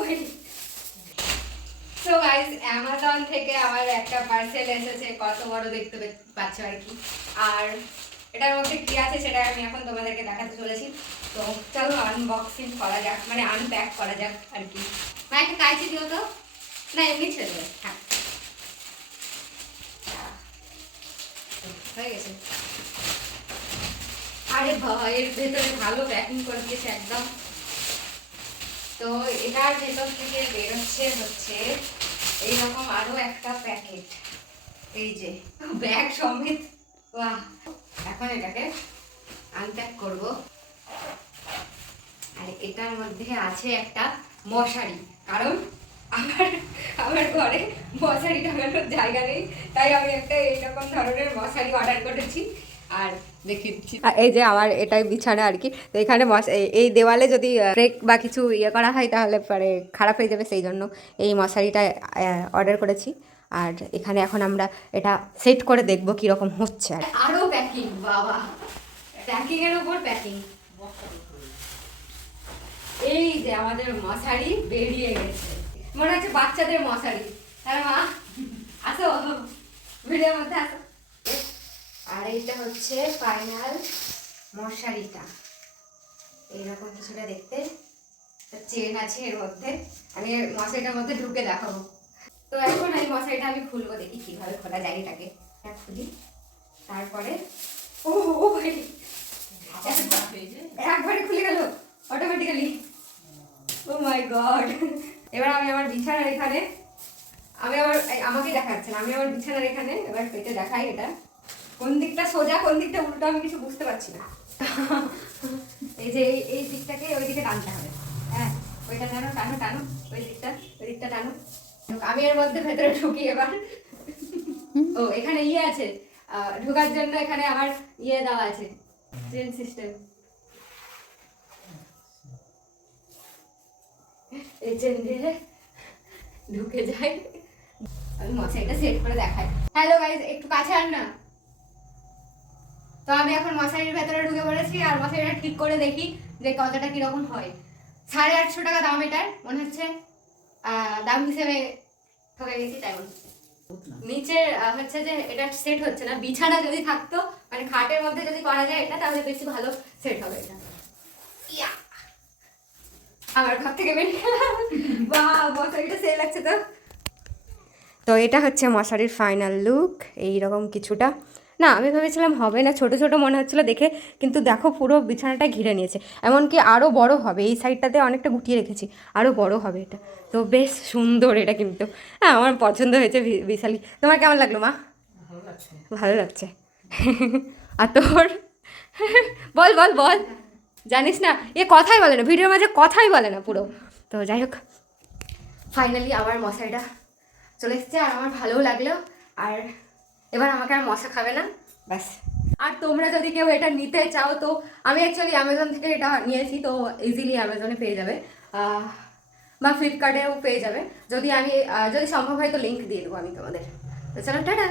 ভাই। So guys, Amazon থেকে আমার একটা পার্সেল এসেছে, কত বড় দেখতে পাচ্ছ আর কি। আর এটার মধ্যে কি আছে সেটা আমি এখন তোমাদেরকে দেখাতে চলেছি। তো চলো আনবক্সিং করা যাক, মানে আনপ্যাক করা যাক আর কি। মা একটা কাঁচি দিও তো, না এমনি ছেড়ে দেবে, হ্যাঁ হয়ে গেছে। আরে বাবা, এর ভেতরে ভালো প্যাকিং করে দিয়েছে একদম। তো এটার ভেতর থেকে বেরোচ্ছে হচ্ছে এইরকম আরো একটা প্যাকেট, এই যে ব্যাগ সমেত। বাহ, এখন এটাকে আনপ্যাক করব। আর এটার মধ্যে আছে একটা মশারি, কারণ আমার আমার ঘরে মশারি টাঙানোর জায়গা নেই, তাই আমি একটা এইরকম ধরনের মশারি অর্ডার করেছি। আর দেখিয়ে দিচ্ছি, এই যে আমার এটাই বিছানা আর কি। তো এখানে এই দেওয়ালে যদি ব্রেক বা কিছু ইয়ে করা হয় তাহলে পরে খারাপ হয়ে যাবে, সেই জন্য এই মশারিটা অর্ডার করেছি। আর এখানে এখন আমরা এটা সেট করে দেখবো কীরকম হচ্ছে। আর আরও প্যাকিং, বাবা প্যাকিংয়ের উপর প্যাকিং। এই যে আমাদের মশারি বেরিয়ে গেছে, মনে হচ্ছে বাচ্চাদের মশারি। হ্যাঁ মা, আসো ভিডিওর মধ্যে আসো। আর এইটা হচ্ছে ফাইনাল মশারিটা, এইরকম কিছুটা দেখতে। চেন আছে এর মধ্যে, আমি মশারিটার মধ্যে ঢুকে দেখাবো। তো এখন এই মশারিটা আমি খুলবো, দেখি কিভাবে খোলা যায় এটাকে। খুলি, তারপরে ও ভাই একবারে খুলে গেল অটোমেটিক্যালি। ও মাই গড। এবার আমি আমার বিছানার এখানে, আমাকে দেখাচ্ছে না, আমি আমার বিছানার এখানে এবার পেতে দেখাই এটা কোন দিকটা সোজা কোন দিকটা উল্টো আমি কিছু বুঝতে পারছি না। এই যে এই দিকটাকে ওই দিকে টানতে হবে, হ্যাঁ ওইটা টানো টানো টানো, ওই দিকটা টানো। আমি এর মধ্যে ভেতরে ঢুকি এবার। ও এখানে ইয়ে আছে, ঢোকার জন্য এখানে আমার ইয়ে দেওয়া আছে, ট্রেন সিস্টেম। এই চেন দিয়ে ঢুকে যায়। আমি মশারিটা সেট করে দেখাই। হ্যালো গাইস, একটু কাছে আন না। তো আমি এখন মশারির ভেতরে ঢুকে পড়েছি আর মশারিটা ঠিক করে দেখি যে কতটা কিরকম হয়। 850 টাকা দাম এটার, মনে হচ্ছে দাম হিসেবে ঠকে গেছি তাই মনে হচ্ছে। নিচে হচ্ছে যে এটা সেট হচ্ছে না, বিছানা যদি থাকতো মানে খাটের মধ্যে যদি করা যায় এটা তাহলে বেশি ভালো সেট হবে এটা। ইয়া, আমার ঘর থেকে বেরিয়ে বাহ, মশারিটা সেই লাগছে তো। তো এটা হচ্ছে মশারির ফাইনাল লুক, এইরকম কিছুটা। না আমি ভেবেছিলাম হবে না, ছোট ছোট মনে হচ্ছিলো দেখে, কিন্তু দেখো পুরো বিছানাটা ঘিরে নিয়েছে। এমনকি আরও বড় হবে, এই সাইডটাতে অনেকটা গুটিয়ে রেখেছি, আরও বড় হবে এটা। তো বেশ সুন্দর এটা, কিন্তু হ্যাঁ আমার পছন্দ হয়েছে বিশালি। তোমার কেমন লাগলো মা? ভালো লাগছে। আর তোর? বল বল বল, জানিস না এ কথাই বলে না, ভিডিওর মাঝে কথাই বলে না পুরো। তো যাই হোক, ফাইনালি আমার মশারিটা চলে এসছে আর আমার ভালোও লাগলো। আর এবার আমাকে আর মশা খাবে না, ব্যাস। আর তোমরা যদি কেউ এটা নিতে চাও তো আমি অ্যাকচুয়ালি অ্যামাজন থেকে এটা নিয়েছি, তো ইজিলি অ্যামাজনে পেয়ে যাবে বা ফ্লিপকার্টেও পেয়ে যাবে। যদি সম্ভব হয় তো লিঙ্ক দিয়ে দেবো আমি তোমাদের। তো চলো টাটা।